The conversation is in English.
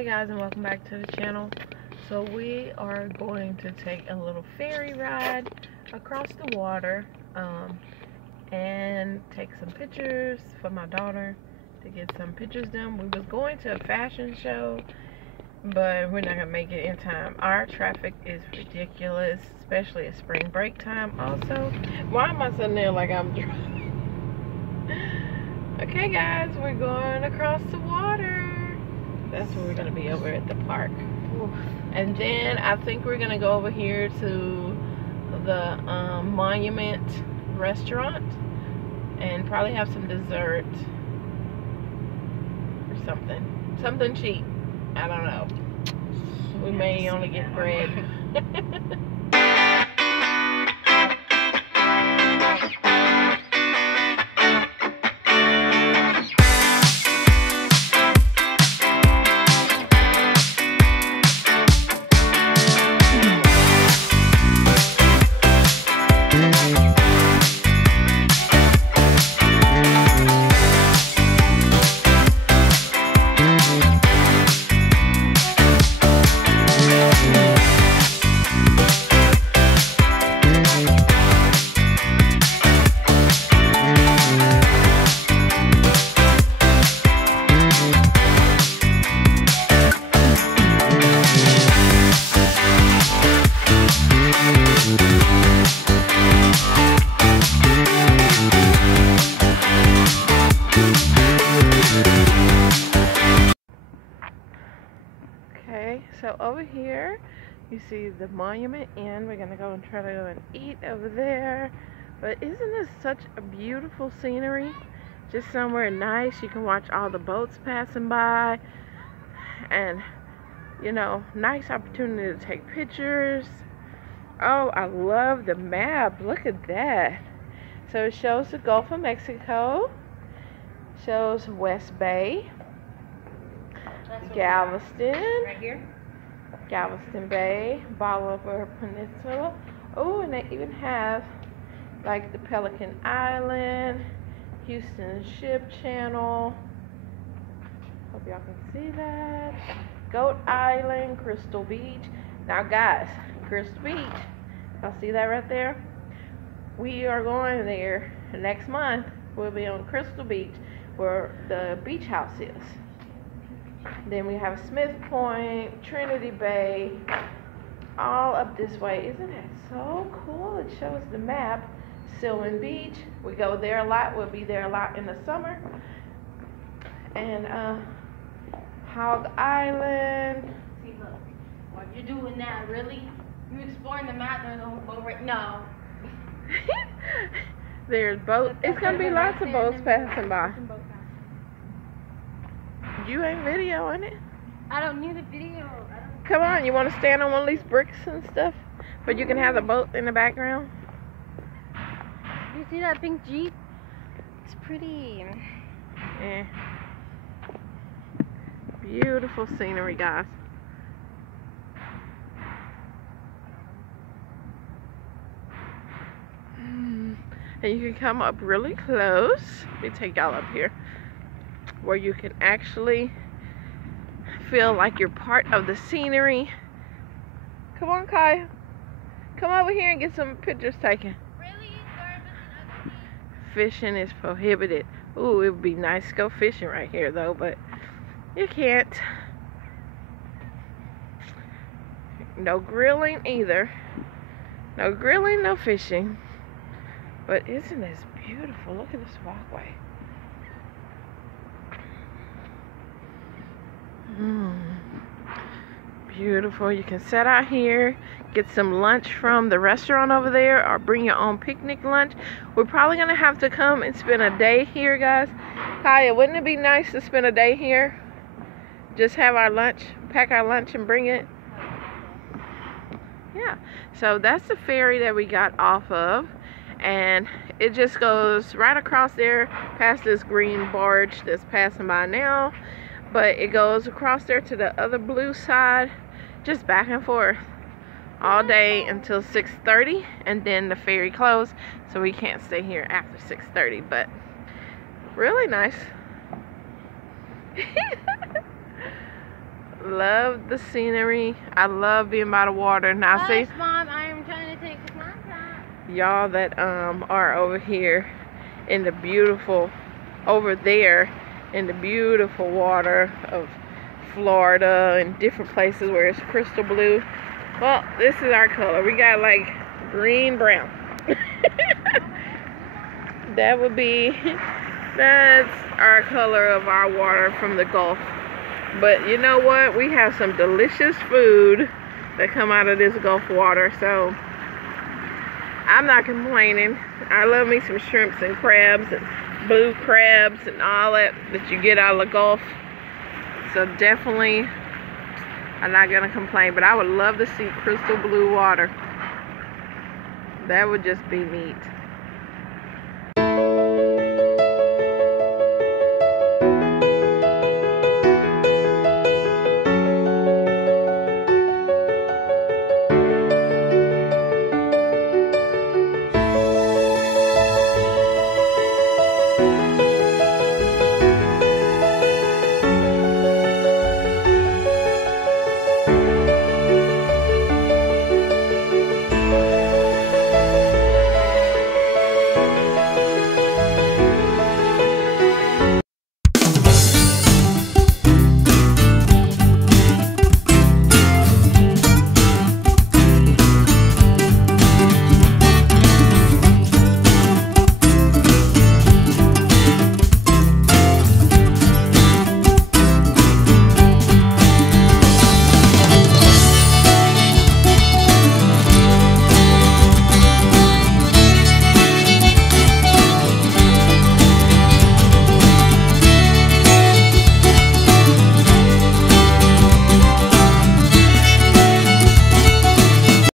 Hey guys, and welcome back to the channel. So we are going to take a little ferry ride across the water and take some pictures for my daughter to get some pictures done. We was going to a fashion show, but we're not gonna make it in time. Our traffic is ridiculous, especially at spring break time. Also, why am I sitting there like I'm driving? Okay guys, we're going across the water. That's where we're gonna be, over at the park. And then I think we're gonna go over here to the Monument restaurant and probably have some dessert or something cheap. I don't know, we may only get bread. Okay, so over here you see the Monument Inn. We're gonna go and try to go and eat over there. But isn't this such a beautiful scenery? Just somewhere nice. You can watch all the boats passing by, and you know, nice opportunity to take pictures. Oh, I love the map. Look at that. So it shows the Gulf of Mexico, shows West Bay, Galveston, right here, Galveston Bay, Bolivar Peninsula. Oh, and they even have like the Pelican Island, Houston Ship Channel. Hope y'all can see that. Goat Island, Crystal Beach. Now guys, Crystal Beach, y'all see that right there? We are going there next month. We'll be on Crystal Beach where the beach house is. Then we have Smith Point, Trinity Bay, all up this way. Isn't that so cool? It shows the map. Sylvan Beach, we go there a lot. We'll be there a lot in the summer. And Hog Island. see, look, what you're doing now, really? You're exploring the map, there's a whole boat right now. There's boats. It's gonna be lots of boats passing by. You ain't videoing it. I don't need a video. Come on, you want to stand on one of these bricks and stuff, but you can have the boat in the background. You see that pink Jeep? It's pretty. Yeah. Beautiful scenery, guys. And you can come up really close. Let me take y'all up here, where you can actually feel like you're part of the scenery. Come on, Kai. Come over here and get some pictures taken. Really? Fishing is prohibited. Ooh, it would be nice to go fishing right here though, but you can't. No grilling either. No grilling, no fishing. But isn't this beautiful? Look at this walkway. Beautiful. You can sit out here, get some lunch from the restaurant over there, or bring your own picnic lunch. We're probably gonna have to come and spend a day here, guys. Kaya, wouldn't it be nice to spend a day here? Just have our lunch, pack our lunch and bring it. Yeah, so that's the ferry that we got off of, and it just goes right across there past this green barge that's passing by now. But it goes across there to the other blue side, just back and forth all day until 6:30, and then the ferry closed, so we can't stay here after 6:30. But really nice. Love the scenery. I love being by the water. Now see, Mom, I am trying to take a snapshot. y'all that are over here in the beautiful, over there in the beautiful water of Florida and different places where it's crystal blue. Well, this is our color. We got like green, brown. That would be, that's our color of our water from the Gulf. But you know what? We have some delicious food that come out of this Gulf water, so I'm not complaining. I love me some shrimps and crabs and blue crabs and all that you get out of the Gulf. So definitely, I'm not gonna complain, but I would love to see crystal blue water. That would just be neat.